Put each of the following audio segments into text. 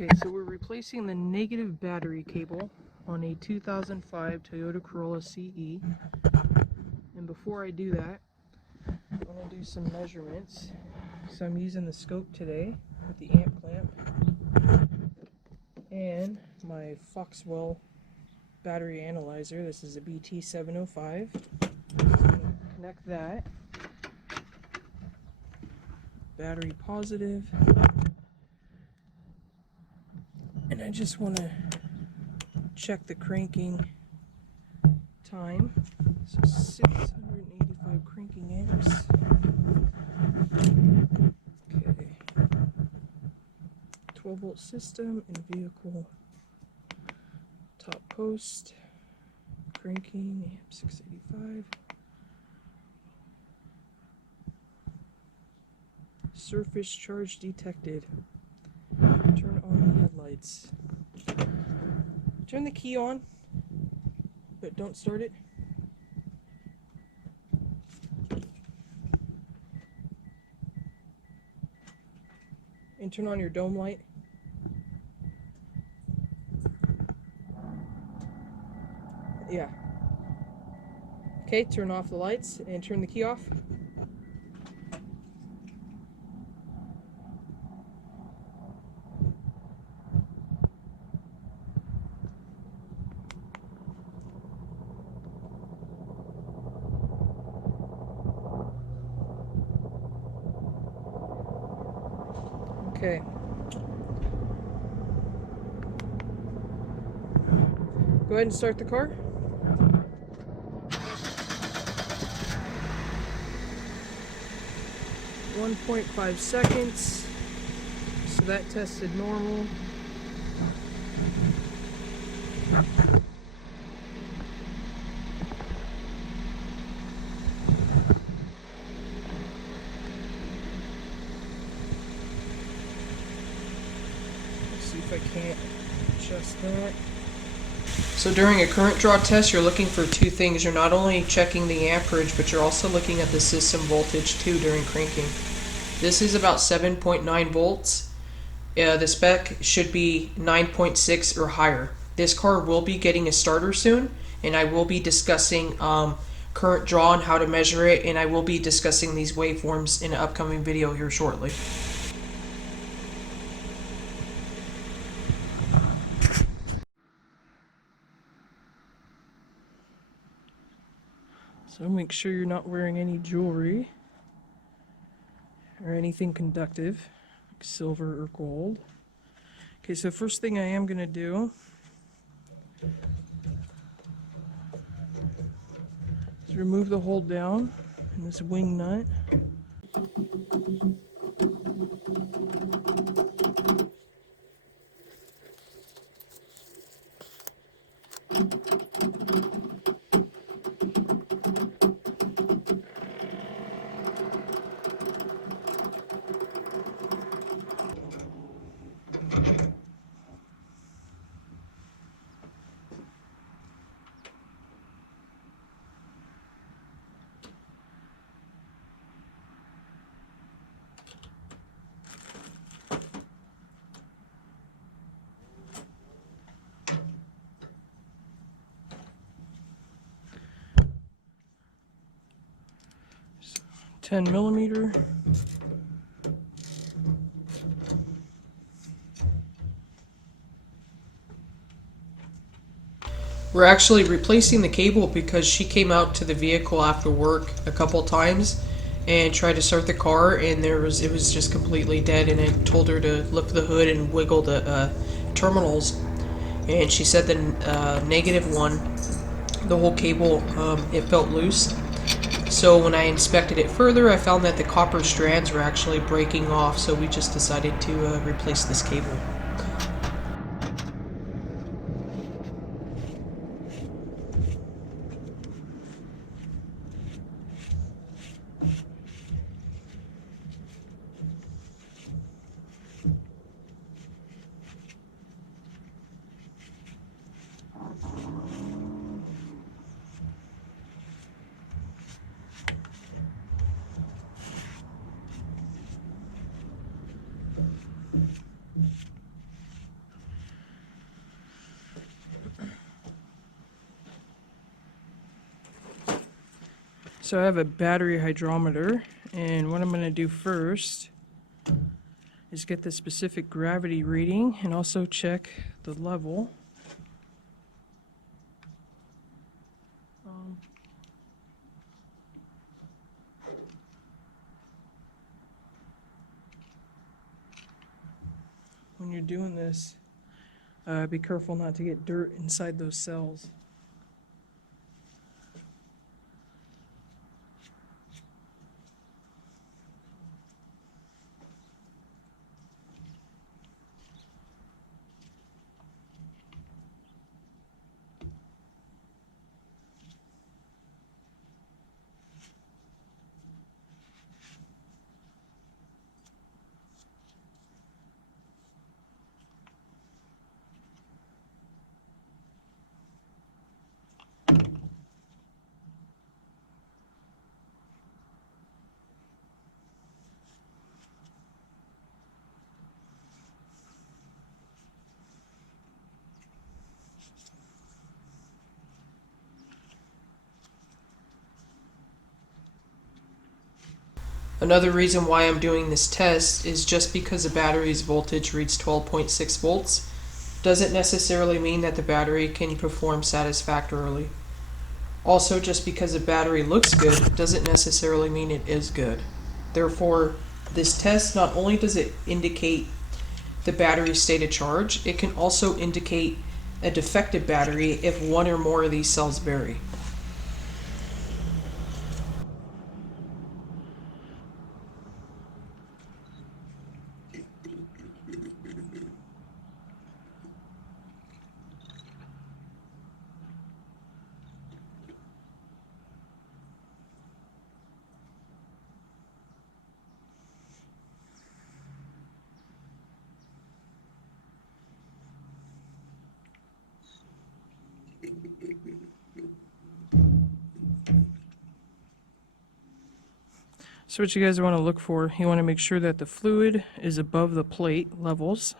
Okay, so we're replacing the negative battery cable on a 2005 Toyota Corolla Ce. And before I do that, I'm going to do some measurements. So I'm using the scope today with the amp clamp and my Foxwell battery analyzer. This is a BT705. So I'm going to connect that. Battery positive. And I just want to check the cranking time. So 685 cranking amps. Okay. 12-volt system and vehicle top post. Cranking amp 685. Surface charge detected. Turn on the headlights. Turn the key on, but don't start it. And turn on your dome light. Yeah. Okay, turn off the lights and turn the key off. Okay. Go ahead and start the car. .5 seconds. So that tested normal. Let's see if I can't adjust that. So during a current draw test, you're looking for two things. You're not only checking the amperage, but you're also looking at the system voltage too during cranking. This is about 7.9 volts. The spec should be 9.6 or higher. This car will be getting a starter soon, and I will be discussing current draw and how to measure it, and I will be discussing these waveforms in an upcoming video here shortly. So make sure you're not wearing any jewelry or anything conductive, like silver or gold. Okay, so first thing I am going to do is remove the hold down in this wing nut. So 10mm. We're actually replacing the cable because she came out to the vehicle after work a couple times and tried to start the car, and it was just completely dead, and I told her to lift the hood and wiggle the terminals, and she said the negative one, the whole cable, it felt loose. So when I inspected it further, I found that the copper strands were actually breaking off, so we just decided to replace this cable. So I have a battery hydrometer, and what I'm going to do first is get the specific gravity reading and also check the level. When you're doing this, be careful not to get dirt inside those cells. Another reason why I'm doing this test is just because the battery's voltage reads 12.6 volts doesn't necessarily mean that the battery can perform satisfactorily. Also, just because the battery looks good doesn't necessarily mean it is good. Therefore, this test not only does it indicate the battery's state of charge, it can also indicate a defective battery if one or more of these cells vary. So what you guys want to look for, you want to make sure that the fluid is above the plate levels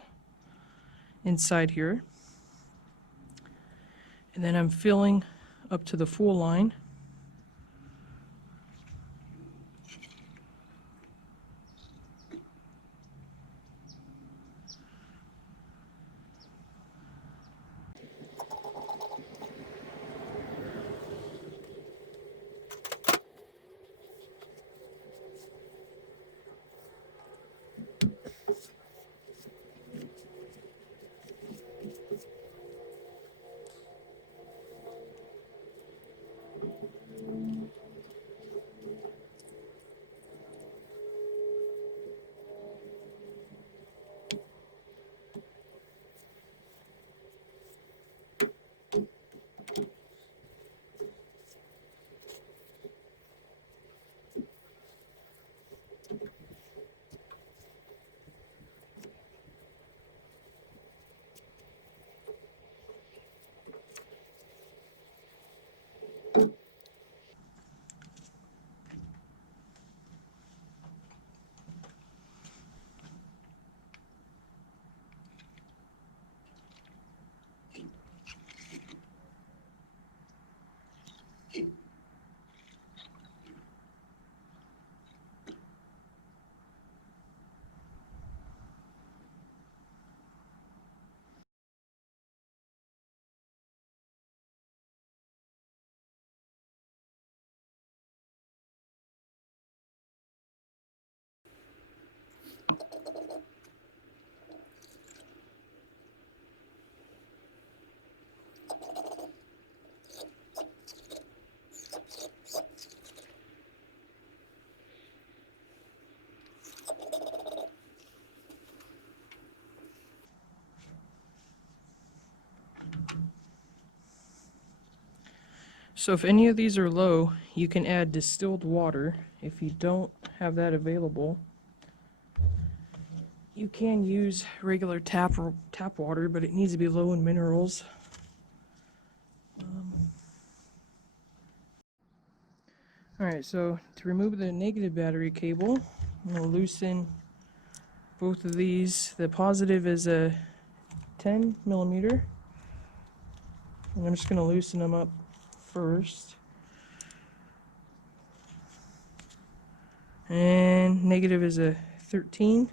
inside here. And then I'm filling up to the full line. So if any of these are low, you can add distilled water. If you don't have that available, you can use regular tap water, but it needs to be low in minerals. Alright, so to remove the negative battery cable, I'm going to loosen both of these. The positive is a 10 millimeter, and I'm just going to loosen them up first. And negative is a 13.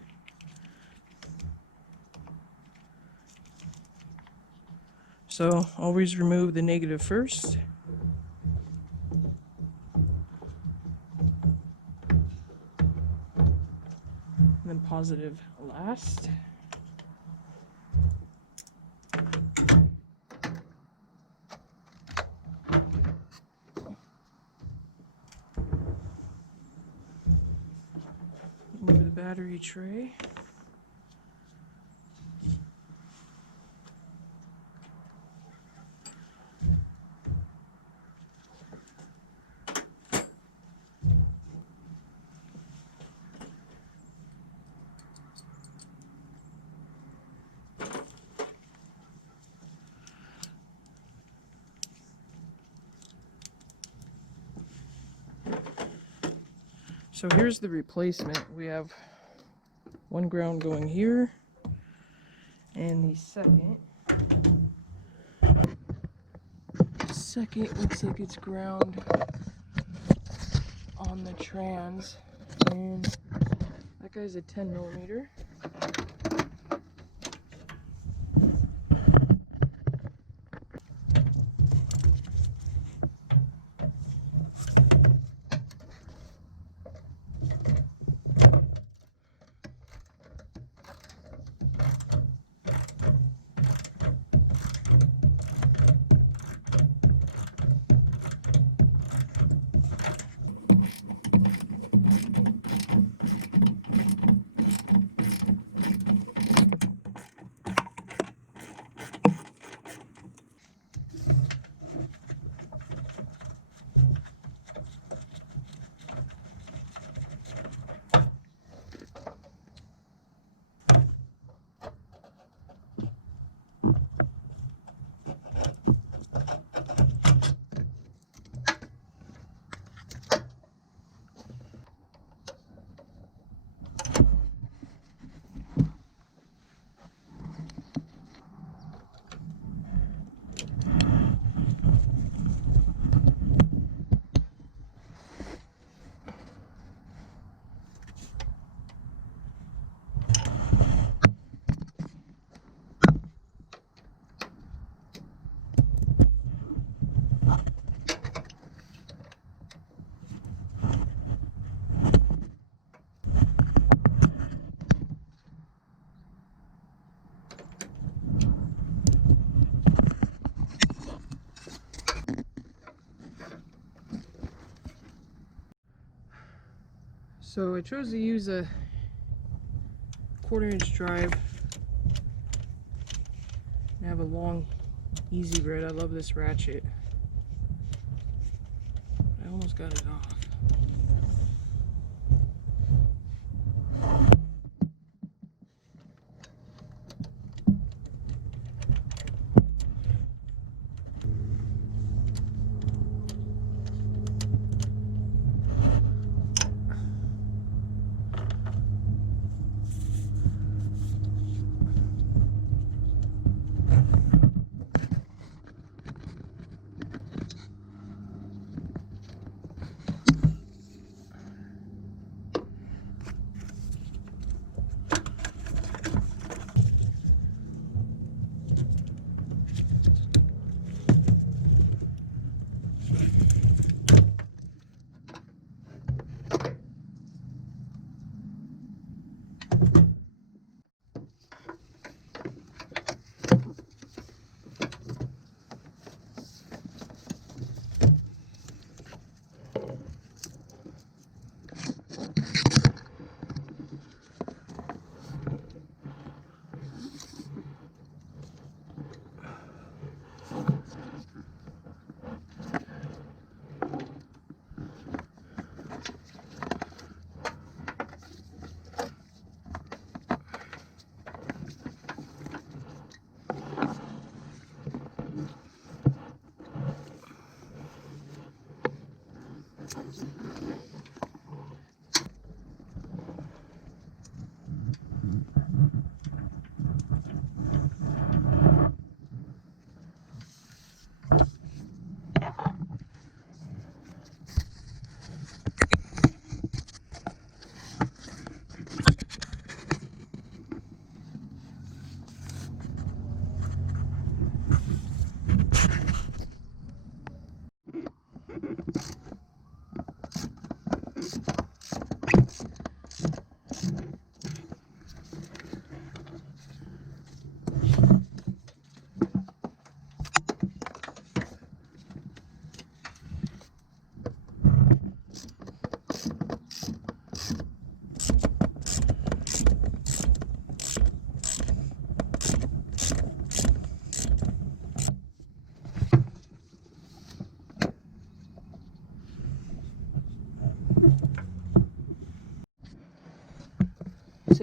So always remove the negative first. And then positive last. Move the battery tray. So here's the replacement. We have one ground going here, and the second looks like it's ground on the trans, and that guy's a 10 millimeter. So I chose to use a 1/4-inch drive. I have a long easy grid. I love this ratchet. I almost got it off.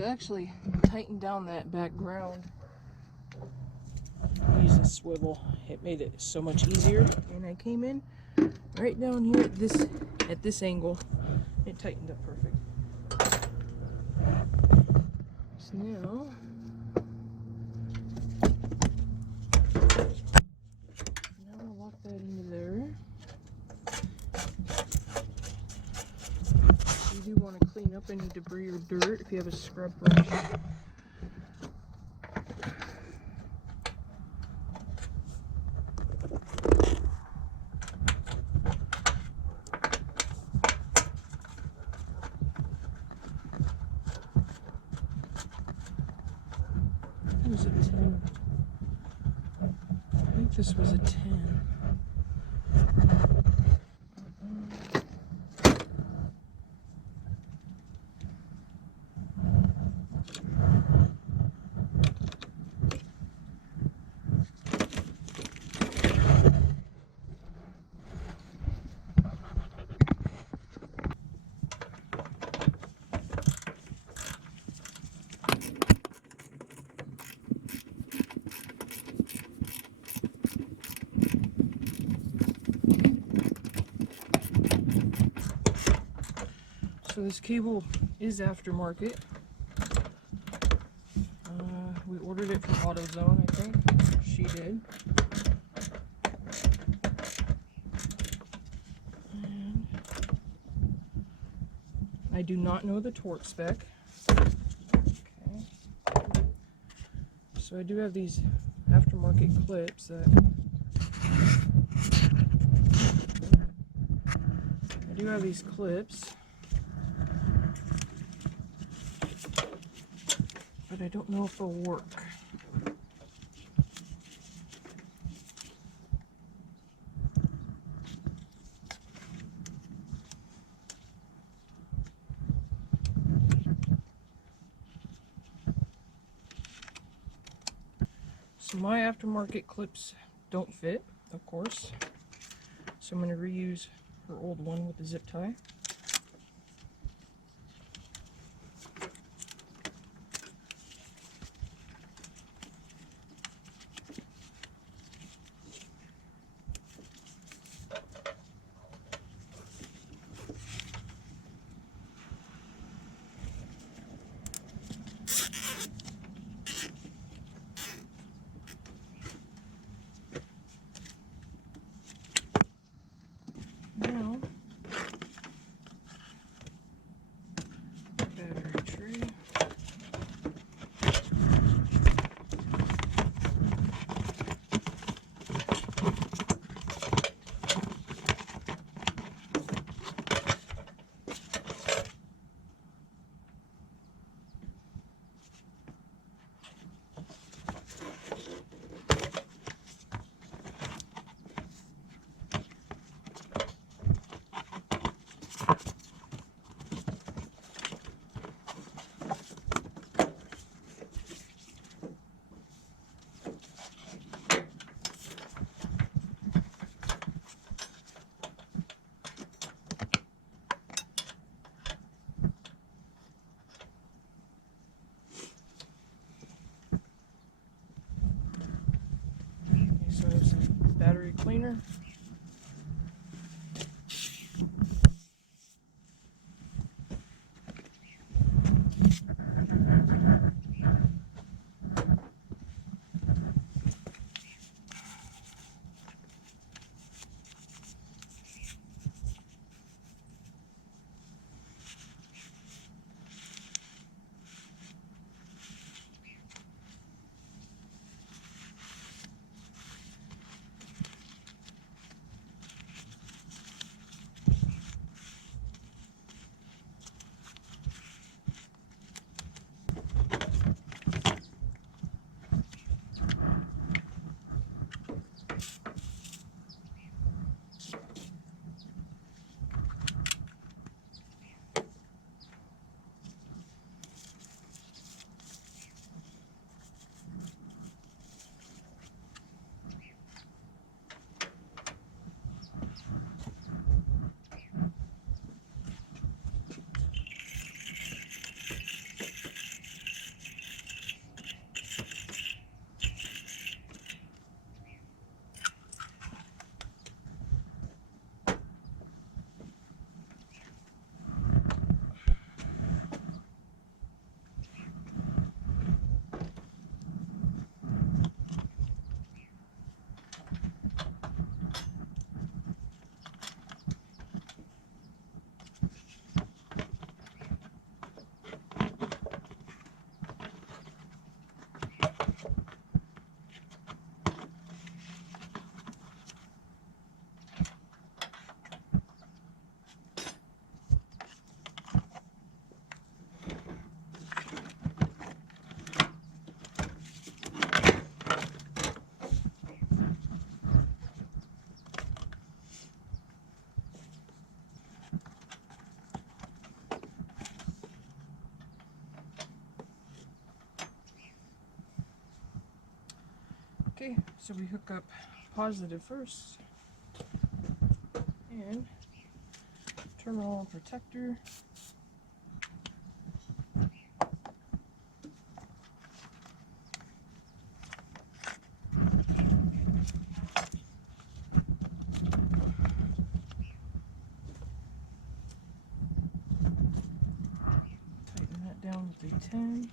to actually tighten down that background, use a swivel. It made it so much easier, and I came in right down here at this angle. It tightened up perfect. So now I'll lock that into there. You do want to clean up any debris or dirt if you have a scrub brush. It was a 10. I think this was a 10. So this cable is aftermarket. We ordered it from AutoZone, I think. She did. And I do not know the torque spec. Okay. So I do have these aftermarket clips that but I don't know if they'll work. So my aftermarket clips don't fit, of course. So I'm going to reuse her old one with the zip tie. Now, battery tray. So I have some battery cleaner. Okay, so we hook up positive first and terminal protector. Tighten that down with a 10.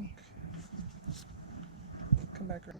Okay. Come back around.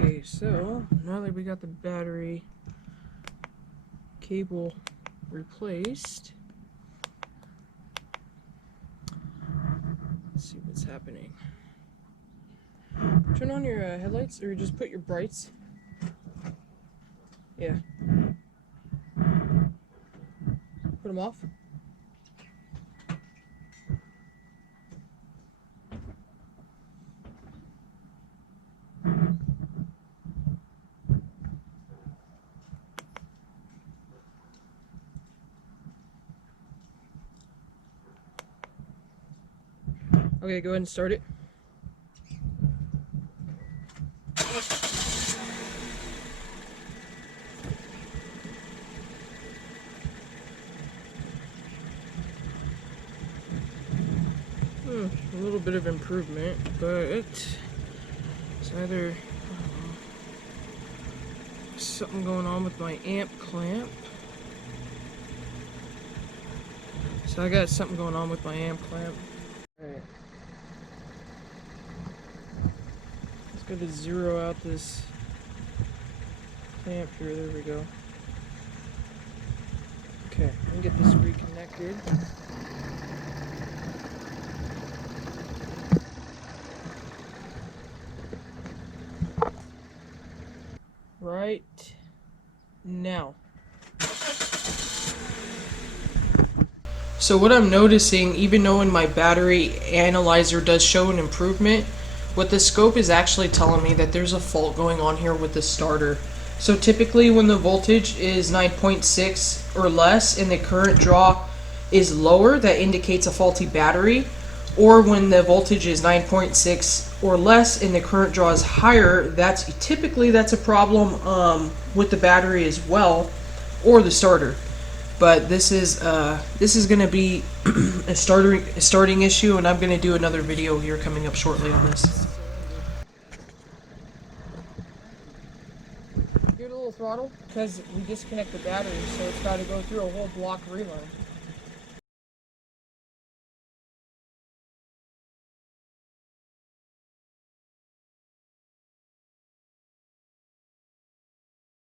Okay, so now that we got the battery cable replaced, let's see what's happening. Turn on your headlights, or just put your brights. Yeah. Put them off. Okay, go ahead and start it. A little bit of improvement, but it's either something going on with my amp clamp. So I got something going on with my amp clamp. Alright. Let's go to zero out this clamp here. There we go. Okay, let me get this reconnected. Right now. So what I'm noticing, even though in my battery analyzer does show an improvement, what the scope is actually telling me that there's a fault going on here with the starter. So typically when the voltage is 9.6 or less and the current draw is lower, that indicates a faulty battery. Or when the voltage is 9.6 or less and the current draw is higher, that's a problem with the battery as well, or the starter. But this is going to be a starting issue, and I'm going to do another video here coming up shortly on this. Hear the little throttle? Because we disconnect the battery, so it's got to go through a whole block relearn.